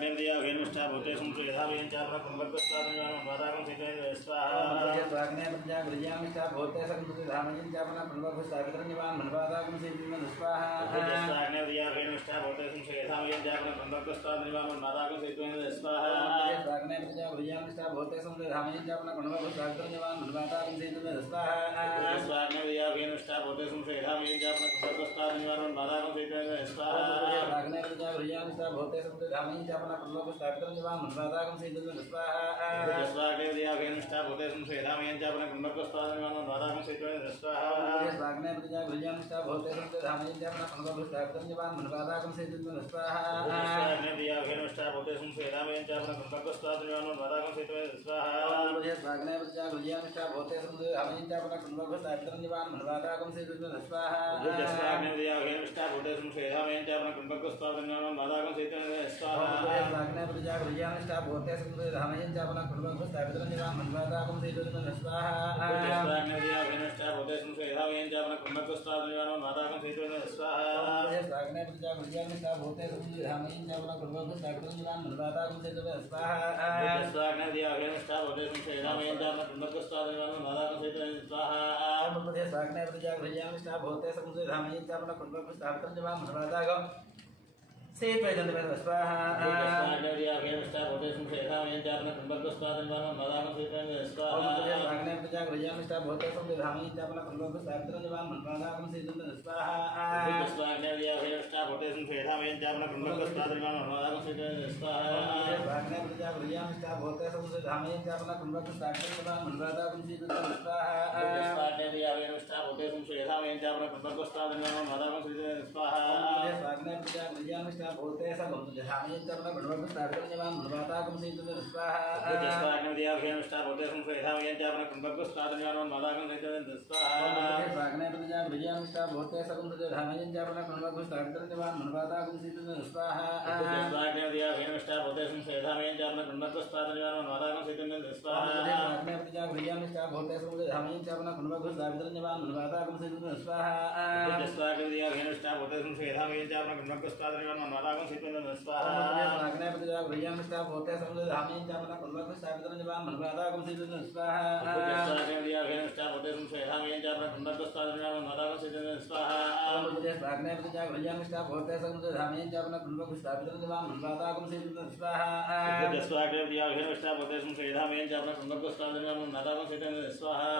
स्वाग्ने प्रजा भवते संशय धामयित्यापन कुण्डगुस्तापितं जवान् मन्वादागं सीतोजिनं स्वाहा स्वाग्ने प्रजा प्रज्ञानिष्ठा भवते सकृते धामयित्यापन कुण्डगुस्तापितं जवान् मन्वादागं सीतोजिनं स्वाहा स्वाग्ने प्रजा भवते संशय धामयित्यापन कुण्डगुस्तापितं जवान् मन्वादागं सीतोजिनं स्वाहा स्वाग्ने प्रजा प्रज्ञानिष्ठा भवते सकृते धामयित्यापन कुण्डगुस्तापितं जवान् मन्वादागं सीतोजिनं स्वाहा स्वाग्ने प्रजा भवते संशय धामयित्यापन कुण्डगुस्तापितं जवान् मन्वादागं सीतोजिनं स्वाहा स्वाग्ने प्रजा प्रज्ञानिष्ठा भवते सकृते धामयित्यापन कुण्डगुस्तापितं जवान् मन्वादागं सीतोजिनं स्वाहा स्वाग्ने प्रजा भवते संशय धामयित्यापन कुण्डगुस्तापितं जवान् मन्वादागं सीतोजिनं स्वाहा स्वाग्ने प्रजा प्रज्ञानिष्ठा भवते सकृते धामयित्यापन कुण्डगुस्तापितं जवान् मन्वादागं सीतोजिनं स्वाहा स्वाग्ने प्रजा भवते संशय धामयित्यापन कुण्डगुस्तापितं जवान् मन्वादागं सीतोजिनं स्वाहा स्वाग्ने प्रजा प्रज्ञानिष्ठा भवते सकृते धामयित्यापन कुण्डगुस्तापितं जवान् मन्वादागं सीतोजिनं स्वाहा स्वाग्ने प्रजा भवते संशय धामयित्यापन कुण्डगुस्तापितं जवान् मन्वादागं सीतोजिनं स्वाहा स्वाग्ने प्रजा प्रज्ञानिष्ठा भवते सकृते धामयित्यापन कुण्डगुस्तापितं जवान् मन्वादागं सीतोजिनं स्वाहा स्वाग्ने प्रजा भवते संशय धामयित्यापन कुण्डगुस्तापितं जवान् मन्वादागं सीतोजिनं स्वाहा स्वाग्ने प्रजा प्रज्ञानिष्ठा भवते सकृते धामयित्यापन कुण्डगुस्तापितं जवान् मन्वादागं सीतोजिनं स्वाहा स्वाग्ने प्रजा भवते संशय धामयित्यापन कुण्डगुस्तापितं जवान् मन्वादागं सीतोजिनं स्वाहा स्वाग्ने प्रजा प्रज्ञानिष्ठा भवते सकृते धामयित्यापन कुण्डगुस्तापितं जवान् मन्वादागं सीतोजिनं स्वाहा स्वाग्ने प्रजा भवते संशय धामयित्यापन कुण्डगुस्तापितं जवान् मन्वादागं सीतोजिनं स्वाहा स्वाग्ने प्रजा प्रज्ञानिष्ठा भवते सकृते धामयित्यापन कुण्डगुस्तापितं जवान् मन्वादागं सीतोजिनं स्वाहा स्वाग्ने प्रजा भवते संशय धामयित्यापन कुण्डगुस्तापितं जवान् मन्वादागं सीतोजिनं स्वाहा स्वाग्ने प्रजा प्रज्ञानिष्ठा भवते सकृते धामयित्यापन कुण्डगुस्तापितं जवान् मन्वादागं सीतोजिनं स्वाहा स्वाग्ने प्रजा भवते संशय धामयित्यापन कुण्डगुस्तापितं जवान् मन्वादागं सीतोजिनं स्वाहा स्वाग्ने प्रजा प्रज्ञानिष्ठा भवते सकृते धामयित्यापन कुण्डगुस्तापितं जवान् मन्वादागं सीतोजिनं स्वाहा स्वाग्ने प्रजा भवते संशय धामयित्यापन कुण्डगुस्तापितं जवान् मन्वादागं सीतोजिनं स्वाहा स्वाग्ने प्रजा प्रज्ञानिष्ठा भवते सकृते धामयित्यापन कुण्डगुस्तापितं जवान् मन्वादागं सीतोजिनं स्वाहा स्वाग्ने प्रजा भवते संशय धामयित्यापन कुण्डगुस्तापितं जवान् मन्वादागं सीतोजिनं स्वाहा स्वाग्ने प्रजा प्रज्ञानिष्ठा भवते सकृते धामयित्यापन कुण्डगुस्तापितं जवान् मन्वादागं सीतोजिनं स्वाहा स्वाग्ने प्रजा भवते संशय धामयित्यापन कुण्डगुस्तापितं जवान् मन्वादागं सीतोजिनं स्वाहा स्वाग्ने प्रजा प्रज्ञानिष्ठा भवते सकृते धामयित्यापन कुण्डगुस्तापितं जवान् मन्वादागं सीतोजिनं स्वाहा स्वाग्ने प्रजा भवते संशय धामयित्यापन कुण्डगुस्तापितं जवान् मन्वादागं सीतोजिनं स्वाहा स्वाग्ने प्रजा प्रज्ञानिष्ठा भवते सकृते धामयित्यापन कुण्डगुस्तापितं जवान् मन्वादागं सीतोजिनं स्वाहा स्वाग्ने प्रजा भवते संशय धामयित्यापन कुण्डगुस्तापितं जवान् मन्वादागं सीतोजिनं स्वाहा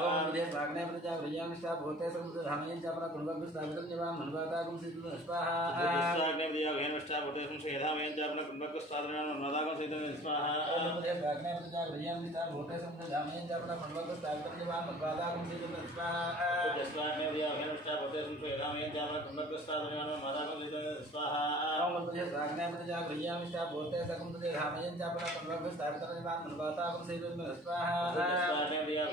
स्वाग्ने प्रजा प्रज्ञानिष्ठा भवते सकृते धामयित्यापन कुण्डगुस्तापितं जवान् मन्वादागं सीतोजिनं स्वाहा स्वाग्ने प्रजा भवते संशय धामयित्यापन कुण्डगुस्तापितं जवान् मन्वादागं सीतोजिनं स्वाहा स्वाग्ने प्रजा प्रज्ञानिष्ठा भवते सकृते धामयित्यापन कुण्डगुस्तापितं जवान् मन्वादागं सीतोजिनं स्वाहा स्वाग्ने प्रजा भवते संशय धामयित्यापन कुण्डगुस्तापितं जवान् मन्वादागं सीतोजिनं स्वाहा स्वाग्ने प्रजा प्रज्ञानिष्ठा भवते सकृते धामयित्यापन कुण्डगुस्तापितं जवान् मन्वादागं सीतोजिनं स्वाहा स्वाग्ने प्रजा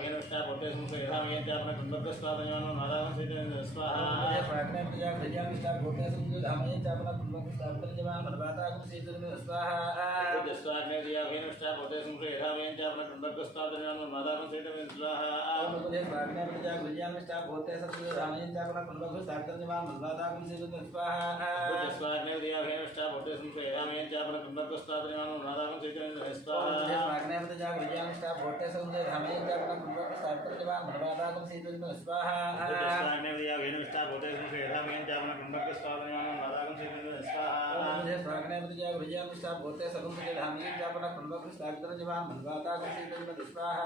भवते संशय धामयित्यापन कुण्डगुस्तापितं जवान् मन्वादागं सीतोजिनं स्वाहा स्वाग्ने प्रजा प्रज्ञानिष्ठा भवते सकृते धामयित्यापन कुण्डगुस्तापितं जवान् मन्वादागं सीतोजिनं स्वाहा स्वाग्ने प्रजा भवते संशय धामयित्यापन कुण्डगुस्तापितं जवान् मन्वादागं सीतोजिनं स्वाहा स्वाग्ने प्रजा प्रज्ञानिष्ठा भवते सकृते धामयित्यापन कुण्डगुस्तापितं जवान् मन्वादागं सीतोजिनं स्वाहा स्वाग्ने प्रजा भवते संशय धामयित्यापन कुण्डगुस्तापितं जवान् मन्वादागं सीतोजिनं स्वाहा स्वाग्ने प्रजा प्रज्ञानिष्ठा भवते सकृते धामयित्यापन कुण्डगुस्तापितं जवान् मन्वादागं सीतोजिनं स्वाहा स्वाग्ने प्रजा भवते संशय धामयित्यापन कुण्डगुस्तापितं जवान् मन्वादागं सीतोजिनं स्वाहा स्वाग्ने प्रजा प्रज्ञानिष्ठा भवते सकृते धामयित्यापन कुण्डगुस्तापितं जवान् मन्वादागं सीतोजिनं स्वाहा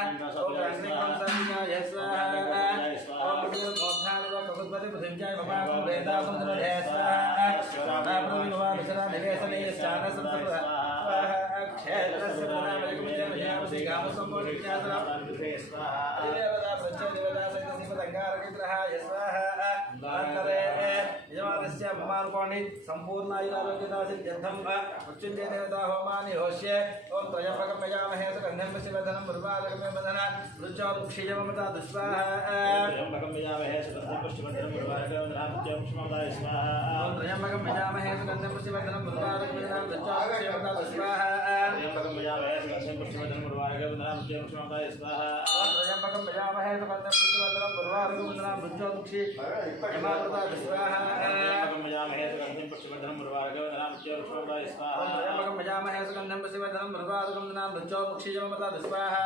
संपूर्ण आयुरारोग्यता सिद्ध्यर्थम मृत्युंजय देवता होमानि होष्ये ओम त्रयंबकं यजामहे सुगंधिं पुष्टिवर्धनं उर्वारुकमेव वदना मृत्योर्मुक्षीयममता दुष्वाहा त्र्यंबकं यजामहे सुगंधिं पुष्टिवर्धनं उर्वारुकमेव वदना मृत्योर्मुक्षीयममता स्वाहा ओम त्र्यंबकं यजामहे सुगंधिं पुष्टिवर्धनं उर्वारुकमेव वदना मृत्योर्मुक्षीयममता दुष्वाहा त्र्यंबकं यजामहे सुगंधिं पुष्टिवर्धनं उर्वारुकमेव वदना मृत्योर्मुक्षीयममता स्वाहा ओम त्र्यंबकं यजामहे सुगंधिं पुष्टिवर्धनं उर्वारुकमेव वदना मृत्योर्मुक्षीयममता दुष्वाहा त्र्यंबकं यजामहे सुगंधिं पुष्टिवर्धनं उर्वारुकमेव वदना मृत्योर्मुक्षीयममता स्वाहा त्र्यंबकं यजामहे सुगंधिं पुष्टिवर्धनं उर्वारुकमेव वदना मृत्योर्मुक्षीयममता दुष्वाहा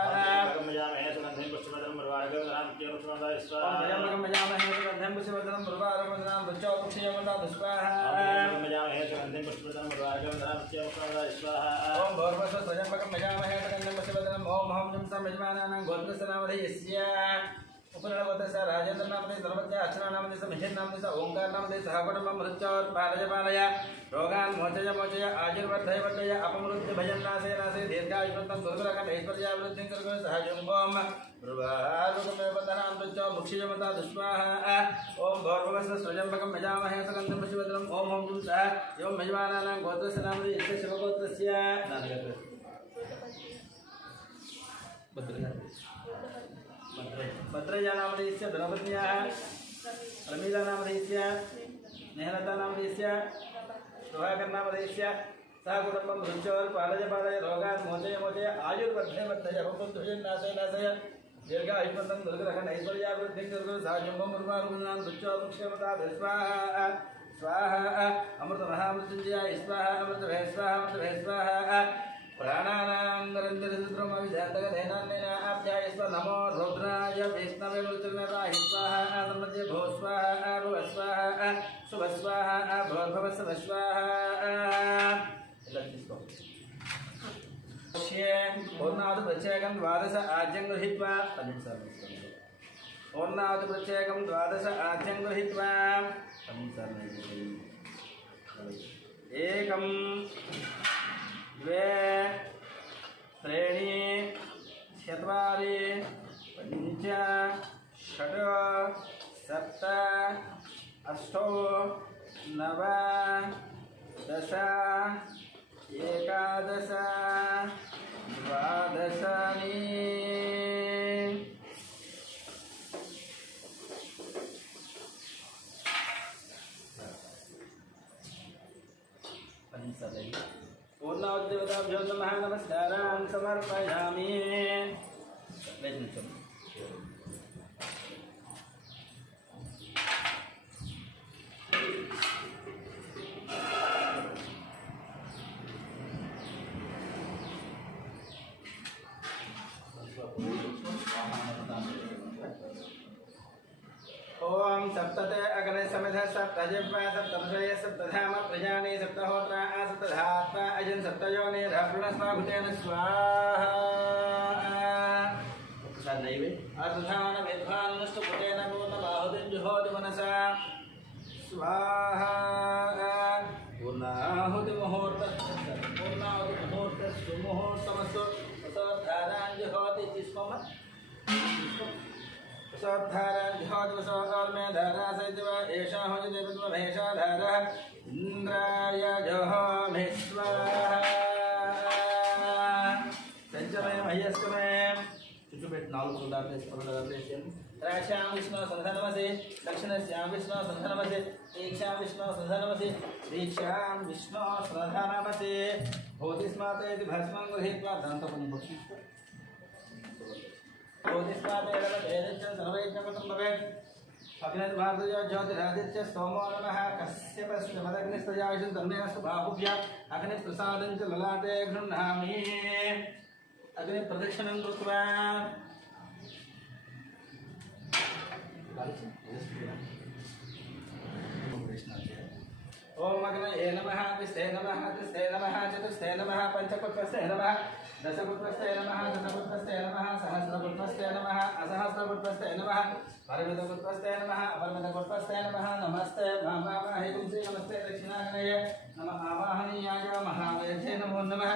त्र्यंबकं यजामहे सुगंधिं पुष्टिवर्धनं उर्वारुकमेव वदना मृत्योर्मुक्षीयममता स्वाहा त्र्यंबकं यजामहे सुगंधिं पुष्टिवर्धनं उर्वारुकमेव वदना मृत्योर्मुक्षीयममता दुष्वाहा त्र्यंबकं यजामहे सुगंधिं पुष्टिवर्धनं उर्वारुकमेव वदना मृत्योर्मुक्षीयममता स्वाहा ओम भूर्भुवस्सुः त्र्यंबकं यजामहे सुगंधिं पुष्टिवर्धनं ओम हं जं सं यजमानानां गोत्रस्य नामधेयस्य उपनलवतस्य राजेन्द्रनामधेय सर्वज्ञ अर्चनानामधेयस्य मिहिरनामधेयस्य ओंकारनामधेयस्य सहकुटुम्बं मृत्योर्पालय पालय रोगान् मोचय मोचय आयुर्वर्धय वर्धय अपमृत्य भजन् नाशय नाशय दीर्घायुष्मन्तं दुर्गुरकं ऐश्वर्यावृद्धिं कुरु सहजं ओम उर्वारुकमेव वदना मृत्योर्मुक्षीयममता दुष्वाहा ओम भूर्भुवस्सुः त्र्यंबकं यजामहे सुगन्धिं पुष्टिवर्धनं ओम हं जं सः एवं यजमानानां गोत्रस्य नामधेयस्य शिवगोत्रस्य भद्रजा नामधेयस्य धनपत्न्याः रमीला नामधेयस्य नेहलता नामधेयस्य सुहाकर नामधेयस्य सह कुटुम्बं मृत्योर्पालय पालय रोगान् मोचय मोचय आयुर्वर्धय वर्धय अपमृत्युभजन् नाशय नाशय दीर्घायुष्मन्तं दुर्गरहन् ऐश्वर्यावृद्धिं कुरु सहजं उर्वारुकमेव मृत्योर्मुक्षीयममता स्वाहा स्वाहा अमृतमहामृत्युञ्जयाय स्वाहा अमृतभय स्वाहा अमृतभय स्वाहा प्राणानां नरेन्द्ररुद्रमविधातकधेनान्येन आप्यायस्व नमो रुद्राय वैष्णवे मृत्युर्नराय स्वाहा नर्मदे भो स्वाहा भुव स्वाहा शुभ स्वाहा भूर्भुवस्सुः स्वाहा पूर्णावतु प्रत्येकं द्वादश आज्यं गृहीत्वा पूर्णावतु प्रत्येकं द्वादश आज्यं गृहीत्वा एकं द्वे त्रीणि चत्वारि पञ्च षट् सप्त अष्टौ नव दश एकादश द्वादशानि पूर्णावद्देवताभ्यो नमः नमस्कारान् समर्पयामि ओम सप्तते अग्ने समिध सप्तजिह्वा सप्तर्षय सप्तधाम प्रजानि सप्तहोत्रा सप्तधात्मा अजन् सप्तयोनि राप्रणस्वाभूतेन स्वाहा सदैवे अर्थधान विद्वान् नष्टभूतेन पूर्णबाहुतिं जुहोति मनसा स्वाहा पूर्णाहुतिमुहूर्तस्तु मुहूर्तमस्तु ततोद्धारान् जुहोति जिष्मम में धारा सैतव एषा होजते पद्मभेषा धारा इंद्राय जोहोमि स्वाहा संचमय मह्यस्कमय चुचुपेट नालुगु दार्लेस राश्यां विष्णु संधनमसे दक्षिणस्यां विष्णु संधनमसे दीक्षां विष्णु संधनमसे दीक्षां विष्णु संधनमसे भूतिस्मातेति भस्मं गृहीत्वा दान्तपं भक्तिस्तु अग्निर्भारतयो ज्योतिरादित्य सोमो नमः कश्यपस्य मदग्निस्तजायशं तन्मेऽस्तु बाहुभ्याम् अग्निप्रसादं च ललाटे गृह्णामि अग्निप्रदक्षिणं कृत्वा ओम अग्नये नमः विष्णे नमः त्रिस्ते नमः चतुस्ते नमः पंचपुत्रस्ते नमः दशपुत्रस्ते नमः दशपुत्रस्ते नमः सहस्रपुत्रस्ते नमः असहस्रपुत्रस्ते नमः परमितपुत्रस्ते नमः अपरमितपुत्रस्ते नमः नमस्ते महामाहेकुंसे नमस्ते दक्षिणाग्नये नमः आवाहनीयाय महावेधे नमो नमः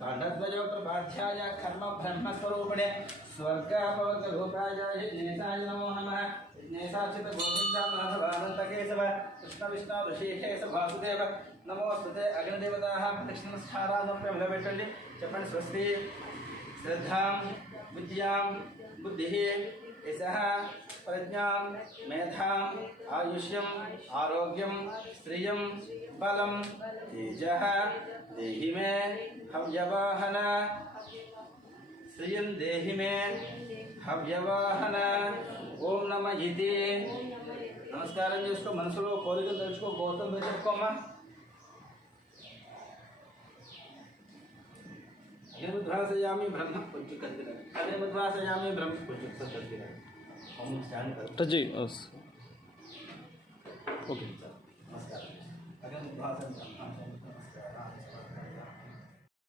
काण्डध्वजोपाध्याय कर्म ब्रह्मस्वरूपिणे स्वर्गापवर्गरूपाय विघ्नेशाय नमो नमः विघ्नेशाच्युत गोविन्द माधवानन्दकेशव कृष्ण विष्णु ऋषिकेश वासुदेव नमोस्तुते अग्निदेवताः प्रदक्षिणस्कारानप्यमलपेट्टंడి చెప్పండి స్వస్తి श्रद्धां विद्यां बुद्धिः यशः प्रज्ञां मेधां आयुष्यम् आरोग्यं श्रियं बलं तेजः देहि मे हव्यवाहन श्रियं देहि मे हव्यवाहन ओम नमः इति నమస్కారం చేసుకో మనసులో కోరికలు తెలుసుకో గౌతమ్ చెప్పుకోమా अग्निमुद्रासयामि ब्रह्म कुछ करके अग्निमुद्रासयामि ब्रह्म कुछ करके हम स्टैंड कर जी ओके नमस्कार अग्निमुद्रासन